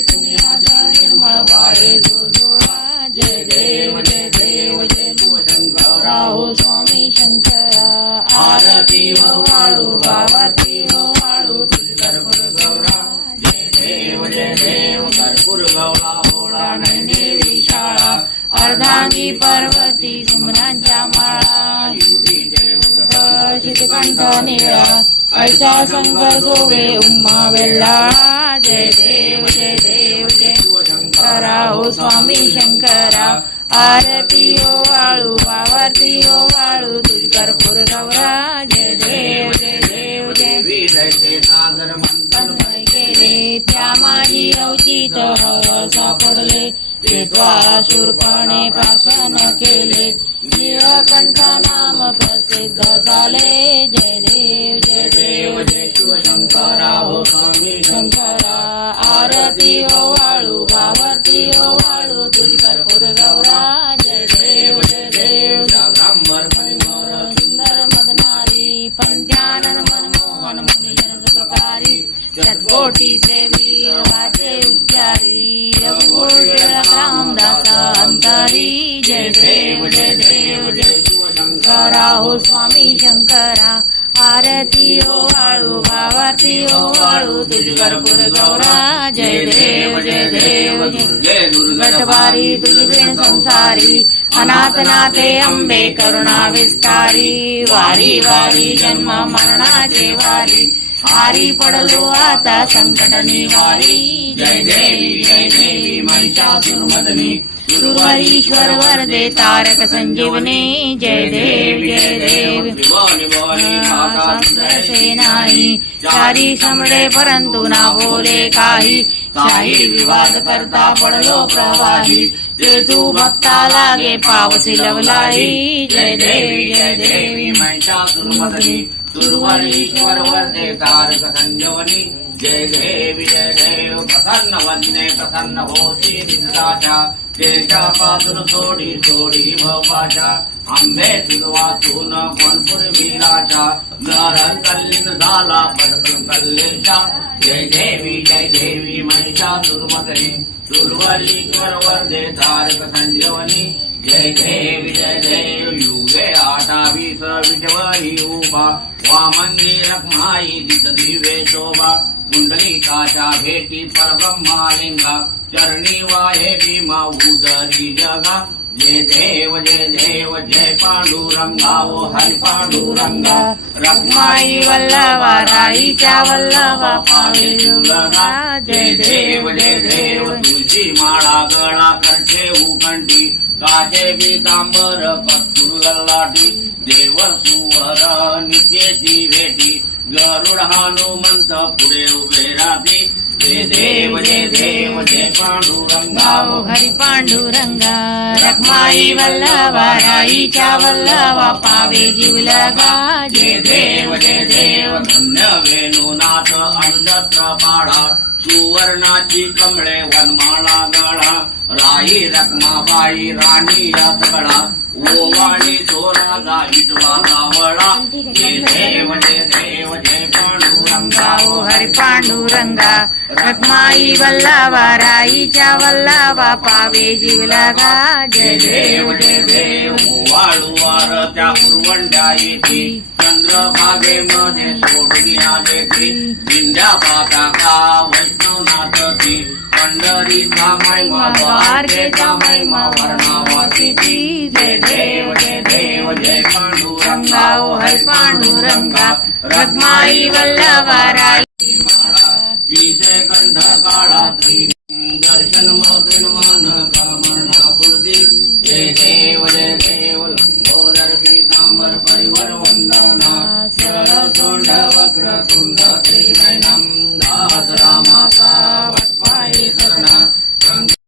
तुम्ही निर्मळ वाळे जय देव जय देव जय स्वामी शंकरा. आरती वाळू गावाती वाळू तुझकर गौरा जय देव जय देव कर्पूर गौळा होळा नैनेवी शाळा अर्धांगी पर्वती सुमनांच्या माळा. शीतकंठ निळा. ऐशा शंकर सोवे उम्मा वेल्ला जय देव जय देव जय शंकरा। स्वामी शंकरा आरती हो वाळू आरती हो वाळू तुझ कर्पूर गौरा जय देव जय देव। जय सागर मंथन केले त्या माझी अवचित सापडले। शूरपणे प्राशन केले. निळकंठ नाम प्रसिद्ध झाले. जय देव जय देव जय शिवशंकरा. हो स्वामी शंकरा. आरती हो वाळू आरती हो वाळू. तुझी कर्पूर गौरा जय देव जय देव. ब्राह्मण परिवार सुंदर मदनारी. पंचानन मनमोहन मुनिजन सुखकारी. शतकोटी सेवी वाचे उच्चारी रघुकोट रामदास अंतरी जय देव जय देव जय शंकरा हो स्वामी शंकरा आरती हो वाळू भावारती हो वाळू तुझ कर्पूर गौरा जय देव जय देव जय जय दुर्गा गटवारी तुझी वेण संसारी अनाथ नाथे अंबे करुणा विस्तारी वारी वारी जन्म मरणाचे वारी హారి పడలు ఆత సంకటని వారి. జయ దేవి జయ దేవి మహిషాసురమదని గురువారీశ్వర వరదే తారక సంజీవని. జయ దేవి జయ దేవి. సేనాయి చారి సమడే పరంతు నా బోలే కాయి. సాయి వివాద కర్తా పడలో ప్రవాహి. చేతు భక్తాలాగే పావసి లవలాయి జయ దేవి జయ దేవి మహిషాసురమదని लवलाई जय वरदे तारक संजवनी जय देवी जय। देव प्रसन्न वन्य प्रसन्न होशी निंदाच्या देशापासून सोडी सोडी भवाच्या आंबे तुलवातून कोणपूर मीराच्या नरण कल्लीन झाला पडकन कल्लेशा। जय देवी जय देवी महिषा महिषासुरमदनी सुरवरीश्वर वरदे तारक संजवनी जय जय विजय जय युगे आटावी विजवरी उभा. वामंदिरक रक्माई दिस दिवे शोभा. कुंडलिकाच्या भेटी परब्रह्मालिंगा चरणी वाहे भीमा उदरी जगा. जय देव जय देव जय पांडुरंगा. ओ हरि पांडुरंगा. रक्माई वल्लवा राईच्या वल्लवा पावे जुलगा जय देव जय देव तुझी माळा गळा करते उकंठी काचे पितांबर कस्तूर गल्लाटी देव सुवर नित्यची भेटी गरुड हनुमंत पुढे उभे राहते. जय देव जय देव जय पांडुरंगा. गाव हरी पांडुरंगा रखमाई वल्लवा राईच्या वल्लवा पावे जीवलगा जय देव जय देव. धन्य वेणुनाथ पाडा सुवर्णाची कमळे वनमाळा गळा. राई रखमाबाई राणी यातगळा ओवाळी तो राजा विटवा सावळा जय देव जय देव जय पांडुरंगा. गाव हरी पांडुरंगा रखमाई वल्लवा राईच्या वल्लवा पावे जीवलगा जय देव जय देव वाळूवार त्या पुरवंड्या येते चंद्रभागेमध्ये सोडून आले ते. पाता का वैष्णवनाथ ती. पंढरीचा महिमा द्वारकेचा महिमा वर्णावाची ती जय देव जय देव जय पांडुरंगा गाव हरी पांडुरंगा रखमाई वल्लवा राई विषय कंठ काळा त्रि दर्शन मोतीन मान कामना फुलती जय देव जय देव लंबोदर पीतांबर परिवर वंदना. सरळ सोंड वक्र तुंड माता पादन